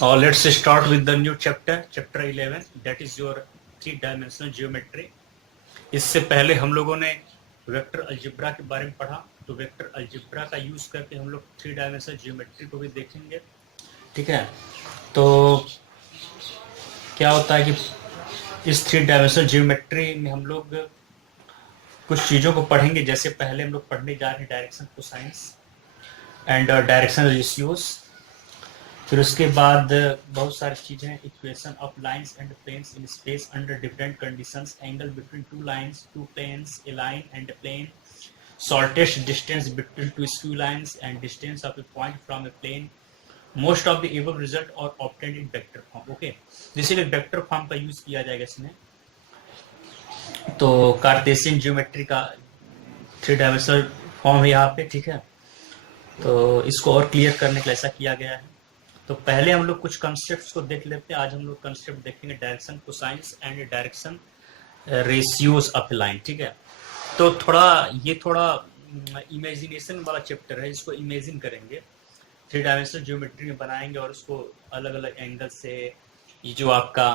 Let's start with the new chapter, chapter 11, that is your three dimensional geometry. इससे पहले हम लोगों ने वेक्टर अलजेब्रा के बारे में पढ़ा, तो वेक्टर अलजेब्रा का यूज करके हम लोग थ्री डायमेंशनल जियोमेट्री को भी देखेंगे। ठीक है, तो क्या होता है कि इस थ्री डायमेंशनल जियोमेट्री में हम लोग कुछ चीज़ों को पढ़ेंगे। जैसे पहले हम लोग पढ़ने जा रहे हैं direction cosines and direction ratios. फिर उसके बाद बहुत सारी चीजें हैं, equation of lines and planes in space under different conditions, angle between two lines, two planes, a line and plane, shortest distance between two skew lines and distance of a point from a plane. Most of the above result are obtained in vector form. Okay, इसीलिए vector form का use किया जाएगा इसमें। तो Cartesian geometry का three dimensional form है यहाँ पे। ठीक है, तो इसको और क्लियर करने के लिए ऐसा किया गया है। तो पहले हम लोग कुछ कंसेप्ट्स को देख लेते हैं। आज हम लोग कंसेप्ट देखेंगे direction cosines and direction ratios of line. ठीक है, तो थोड़ा इमेजिनेशन वाला चैप्टर है, इसको इमेजिन करेंगे, थ्री डायमेंशनल ज्योमेट्री में बनाएंगे और उसको अलग अलग एंगल से, ये जो आपका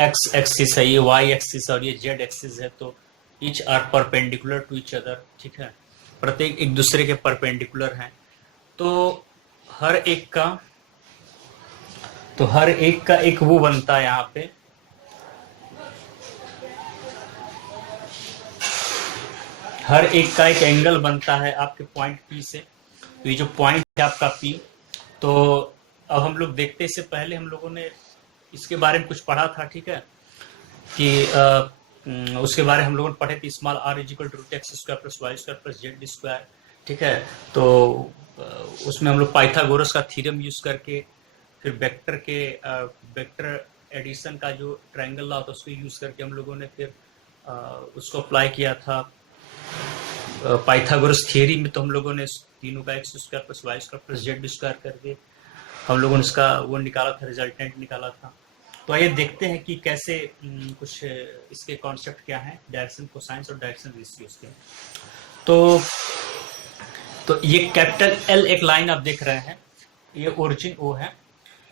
एक्स एक्सिस है, ये वाई एक्सिस और ये जेड एक्सिस है, तो each are perpendicular to each other. ठीक है, प्रत्येक एक दूसरे के परपेंडिकुलर हैं। तो हर एक का एक वो बनता है यहाँ पे, हर एक का एक एंगल बनता है आपके पॉइंट पी से। तो ये जो पॉइंट है आपका पी, तो अब हम लोग देखते हैं, इससे पहले हम लोगों ने इसके बारे में कुछ पढ़ा था। ठीक है, कि उसके बारे में हम लोगों ने पढ़े थे, small r is equal to x square plus y square plus z square. ठीक है, तो उसमें हम लोग पाइथागोरस का थ्योरम यूज करके, फिर वेक्टर एडिशन का जो ट्रायंगल लॉ था उसको यूज करके हम लोगों ने फिर उसको अप्लाई किया था पाइथागोरस थियरी में। तो हम लोगों ने तीनों का x square plus y square plus z square करके हम लोगों ने इसका वो निकाला था, रिजल्टेंट निकाला था। तो आइए देखते हैं कि कैसे कुछ इसके कॉन्सेप्ट क्या है डायरेक्शन कोसाइंस और डायरेक्शन रेशियोज के। तो ये कैपिटल एल एक लाइन आप देख रहे हैं, ये ओरिजिन ओ है।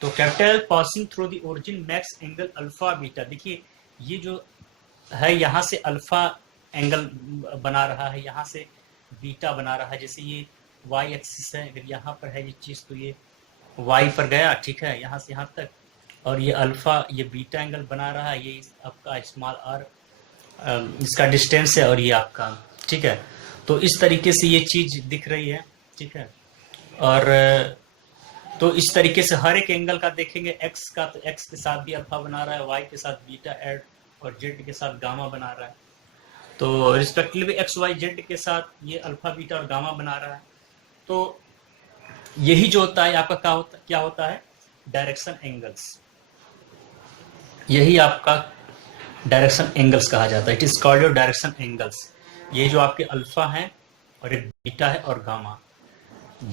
तो capital L passing through the origin max angle alpha beta. देखिए ये जो है यहाँ से अल्फा एंगल बना रहा है, यहाँ से बीटा बना रहा है। जैसे ये वाई एक्सिस है, अगर यहाँ पर है ये चीज़ तो ये वाई पर गया। ठीक है, यहाँ से यहाँ तक, और ये अल्फा ये बीटा एंगल बना रहा है, ये आपका स्मॉल आर इसका डिस्टेंस है और ये आपका। ठीक है, तो इस तरीके से ये चीज़ दिख रही है। ठीक है, और तो इस तरीके से हर एक एंगल का देखेंगे, एक्स का तो एक्स के साथ भी अल्फा बना रहा है, वाई के साथ बीटा एड और जेड के साथ गामा बना रहा है। तो रिस्पेक्टिवली एक्स वाई जेड के साथ ये अल्फा बीटा और गामा बना रहा है। तो यही जो होता है आपका क्या होता है डायरेक्शन एंगल्स। यही आपका डायरेक्शन एंगल्स कहा जाता है। It is called your direction angles. ये जो आपके अल्फा है और एक बीटा है और gamma,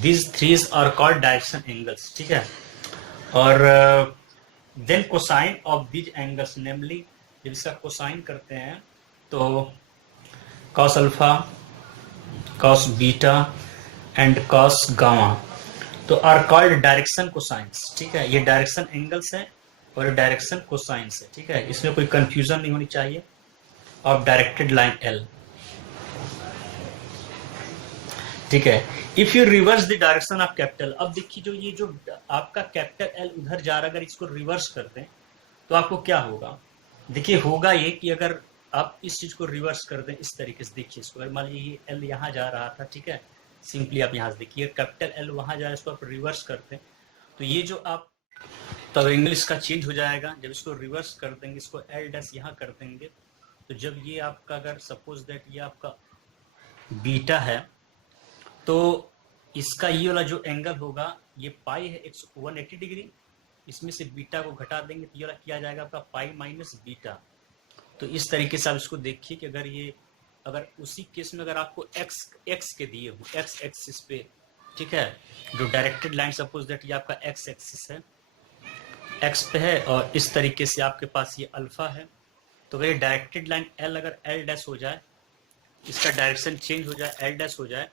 these threes are called direction angles। ठीक है, और then cosine of these angles, namely जब इसका कोसाइन करते हैं तो cos alpha, cos beta and cos gamma, तो आर कॉल्ड डायरेक्शन कोसाइंस। ठीक है, ये डायरेक्शन एंगल्स है और डायरेक्शन कोसाइंस है। ठीक है, इसमें कोई कंफ्यूजन नहीं होनी चाहिए। Of directed line L. ठीक है, if you reverse the direction of capital, अब देखिए जो ये जो आपका कैपिटल एल उधर जा रहा है, अगर इसको रिवर्स कर दें तो आपको क्या होगा। देखिए होगा ये कि अगर आप इस चीज को रिवर्स कर दें इस तरीके से, देखिए इसको, अगर मान लीजिए ये एल यहाँ जा रहा था। ठीक है, सिंपली आप यहाँ से देखिए कैपिटल एल वहाँ जा रहा है, इसको आप रिवर्स करते हैं तो ये जो आप, तब एंगल इसका चेंज हो जाएगा। जब इसको रिवर्स कर देंगे, इसको एल डैश यहाँ कर देंगे, तो जब ये आपका, अगर सपोज दैट ये आपका बीटा है, तो इसका ये वाला जो एंगल होगा ये पाई है 180 डिग्री, इसमें से बीटा को घटा देंगे तो ये वाला क्या जाएगा आपका पाई माइनस बीटा। तो इस तरीके से आप इसको देखिए कि अगर उसी केस में अगर आपको एक्स के दिए हो, एक्स एक्सिस पे, ठीक है, जो डायरेक्टेड लाइन सपोज दैट ये आपका एक्स एक्सिस है, एक्स पे है, और इस तरीके से आपके पास ये अल्फा है, तो अगर ये डायरेक्टेड लाइन एल, अगर एल डैश हो जाए, इसका डायरेक्शन चेंज हो जाए, एल डैश हो जाए,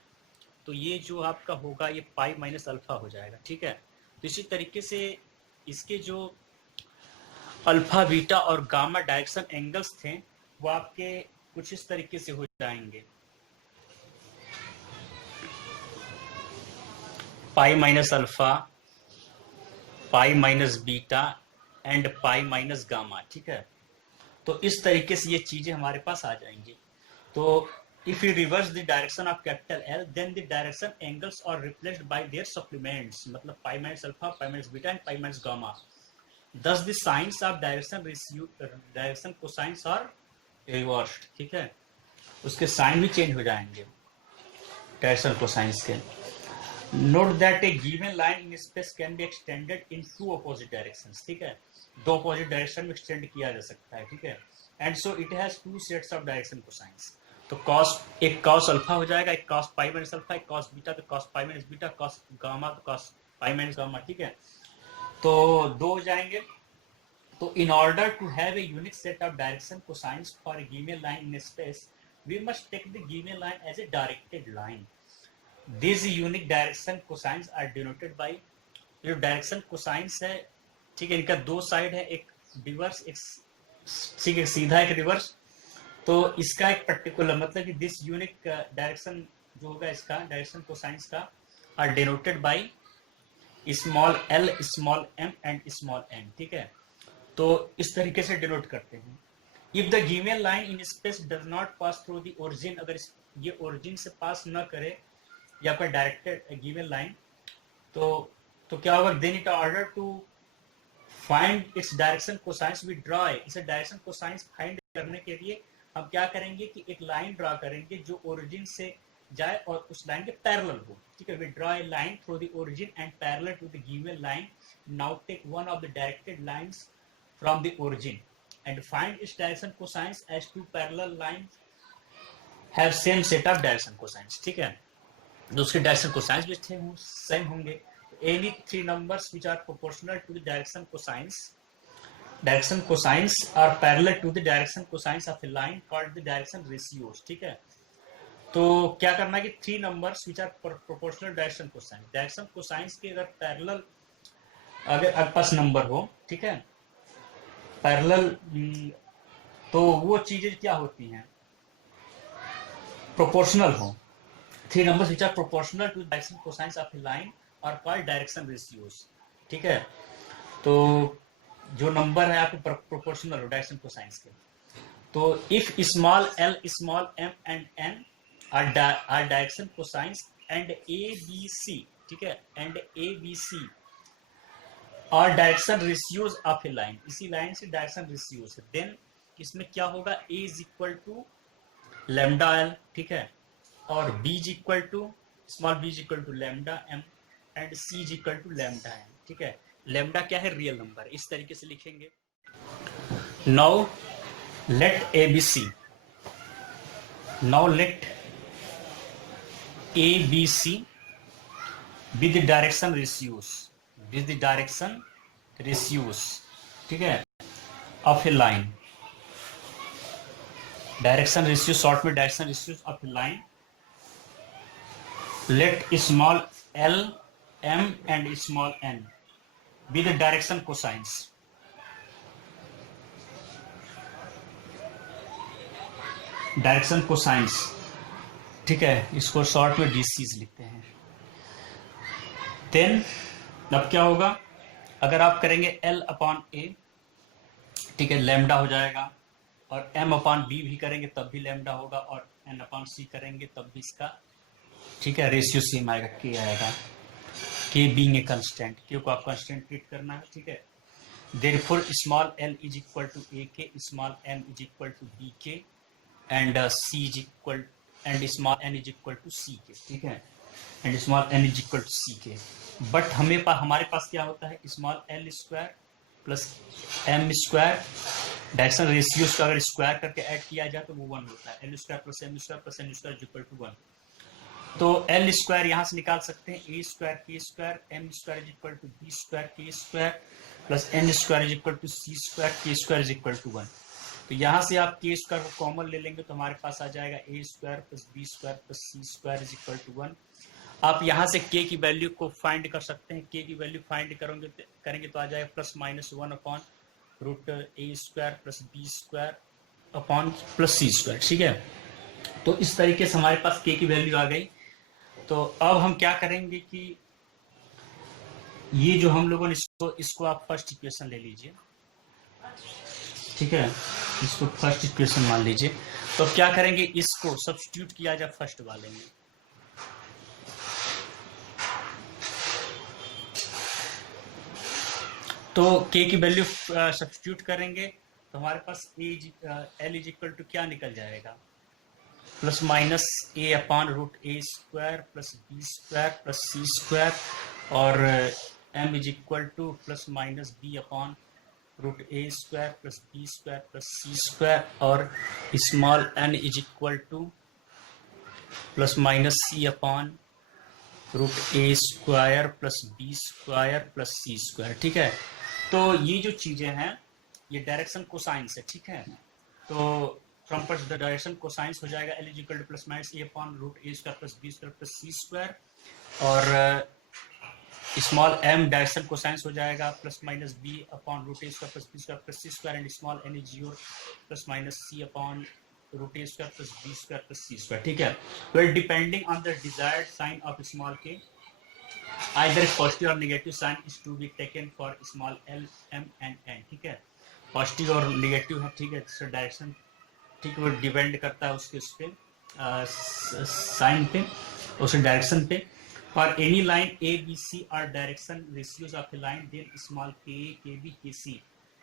तो ये जो आपका होगा ये पाई माइनस अल्फा हो जाएगा। ठीक है, तो इसी तरीके से इसके जो अल्फा बीटा और गामा डायरेक्शन एंगल्स थे वो आपके कुछ इस तरीके से हो जाएंगे, पाई minus alpha, pi minus beta and pi minus gamma, ठीक है। तो इस तरीके से ये चीजें हमारे पास आ जाएंगी। तो if you reverse the direction of capital L then the direction angles are replaced by their supplements, मतलब pi minus alpha, pi minus beta and pi minus gamma. Thus the signs of direction cosines are reversed, ठीक है। उसके sign भी change हो जाएंगे direction cosines के। Note that a given line in space can be extended in two opposite directions, ठीक है। दो अपोजिट डायरेक्शन में एक्सटेंड किया जा सकता है, ठीक है। And so it has two sets of direction cosines. तो कॉस, एक कॉस अल्फा हो जाएगा, एक कॉस पाई माइनस अल्फा, एक कॉस बीटा, तो cos pi minus beta, cos gamma तो कॉस पाई माइनस गामा, ठीक है। तो दो हो जाएंगे। तो in order to have a unique set of direction cosines for a given line in space we must take the given line as a directed line. These unique direction cosines are denoted by, जो direction cosines है, ठीक है, इनका दो side है, एक reverse, एक ठीक है सीधा, एक रिवर्स। तो इसका एक पर्टिकुलर मतलब कि दिस यूनिक डायरेक्शन जो होगा इसका डायरेक्शन कोसाइंस का are denoted by small L, small M and small n, ठीक है। तो इस तरीके से डिनोट करते हैं। If the given line in space does not pass through the origin, अगर ये ओरिजिन से पास न करे या कोई डायरेक्टेड गिवन लाइन, तो क्या होगा, then it order to find its direction cosines we draw, इसे डायरेक्शन कोसाइंस फाइंड करने के लिए हम क्या करेंगे कि एक लाइन ड्रॉ करेंगे जो ओरिजिन से जाए और उस लाइन के पैरेलल हो, ठीक है। We draw a line through the origin and parallel to the given line. Now take one of the directed lines from the origin and find its direction cosines as two parallel lines have same set of direction cosines, ठीक है। दूसरे direction cosines भी same होंगे। Any three numbers which are proportional to the direction cosines are parallel to the direction cosines of a line called the direction ratios, ठीक है। तो क्या करना है कि three numbers which are proportional direction cosines के अगर पैरेलल, अगर पास नंबर हो, ठीक है, पैरेलल, तो वो चीजें क्या होती हैं, प्रोपोर्शनल हो। Three numbers which are proportional to the direction cosines of a line are called direction ratios, ठीक है। तो जो नंबर है आपके प्रोपोर्शनल हो डायरेक्शन कोसाइंस के, तो if small L, small M and N are direction cosines and A B C, ठीक है, and A B C are direction ratios of a line, इसी लाइन से डायरेक्शन रेशियोज है, देन इसमें क्या होगा, A is equal to lambda L, ठीक है, और b is equal to small b is equal to lambda m and c is equal to lambda n, ठीक है। लैम्डा क्या है, रियल नंबर, इस तरीके से लिखेंगे। Now let A B C, now let A B C be the direction ratios, ठीक है, of a line. Direction ratio short में direction ratios of a line. Let small l, m and small n be the direction cosines. Direction cosines, ठीक है, इसको short में DCs लिखते हैं। Then अब क्या होगा, अगर आप करेंगे l अपॉन a, ठीक है, लैम्डा हो जाएगा, और m अपॉन b भी करेंगे तब भी लैम्डा होगा, और n अपॉन c करेंगे तब भी इसका, ठीक है, रेशियो सेम आएगा, के आएगा, के बीइंग ए कांस्टेंट, के को आप कांस्टेंट ट्रीट करना है, ठीक है। Therefore small L is equal to A K, small M is equal to B K and C is equal, and small N is equal to C K, ठीक है, and small N is equal to C K. But हमारे पास क्या होता है, small L square plus M square, direction ratios का अगर square करके ऐड किया जाए तो वो 1 होता है, L square plus M square plus N square is equal to 1। तो एल स्क्वायर यहाँ से निकाल सकते हैं, A square K square, M square is equal to B square K square plus N square is equal to C square K square is equal to 1। तो यहाँ से आप के स्क्वायर को कॉमन ले लेंगे तो हमारे पास आ जाएगा A square plus B square plus C square is equal to 1। आप यहाँ से k की वैल्यू को फाइंड कर सकते हैं। k की वैल्यू फाइंड करेंगे तो आ जाएगा +-1 अपॉन रूट ए square plus B square upon plus सी स्क्वायर। ठीक है, तो इस तरीके से हमारे पास k की वैल्यू आ गई। तो अब हम क्या करेंगे कि ये जो हम लोगों ने इसको आप फर्स्ट इक्वेशन ले लीजिए। ठीक है, इसको फर्स्ट इक्वेशन मान लीजिए। तो क्या करेंगे, इसको सब्स्टिट्यूट किया जाए फर्स्ट वाले में। तो k की वैल्यू सब्स्टिट्यूट करेंगे तो हमारे पास L इज इक्वल टू क्या निकल जाएगा, +-a upon root A square plus B square plus C square, और m is equal to +-b upon root A square plus B square plus C square, और small n is equal to +-c upon root A square plus B square plus C square. ठीक है, तो ये जो चीजें हैं ये direction cosines है। ठीक है, तो from first the direction cosines हो जाएगा L equal to +-a upon root A square plus B square plus C square, और स्मॉल m डायरेक्शन कोसाइंस हो जाएगा +-b upon root A square plus B square plus C square, and small n is your +-c upon root A square plus B square plus C square. ठीक है, well depending on the desired sign of small k, either positive और negative sign is to be taken for small l, m and n। ठीक है, positive और negative है। ठीक है, so direction, ठीक है, वो डिपेंड करता है उसके उस पे साइन पे, उस डायरेक्शन पे। For any line A B are direction ratios of a line, then small K B K C,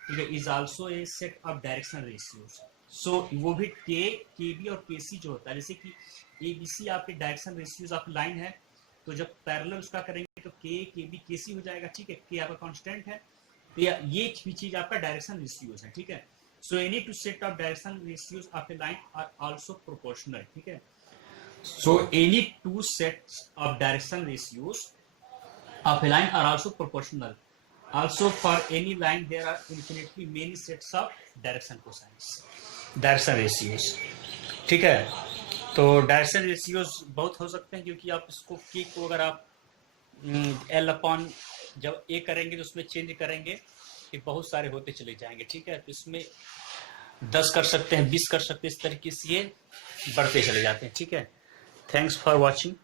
ठीक है, is also a set of direction ratios. So वो भी के बी और के सी जो होता है, जैसे कि ए बी सी आपके डायरेक्शन रेशियोज ऑफ लाइन है, तो जब पैरेलल उसका करेंगे तो के बी के सी हो जाएगा। ठीक है, के आपका कांस्टेंट है, तो ये चीज आपका डायरेक्शन रेशियोज है। ठीक है, so any two set of direction ratios of a line are also proportional। ठीक है, so any two sets of direction ratios of a line are also proportional। also for any line there are infinitely many sets of direction cosines, direction ratios। ठीक है, तो direction ratios बहुत हो सकते हैं, क्योंकि आप इसको k को अगर आप L अपॉन जब a करेंगे तो उसमें चेंज करेंगे कि बहुत सारे होते चले जाएंगे। ठीक है, तो इसमें 10 कर सकते हैं, 20 कर सकते हैं, इस तरीके से ये बढ़ते चले जाते हैं। ठीक है, थैंक्स फॉर वॉचिंग।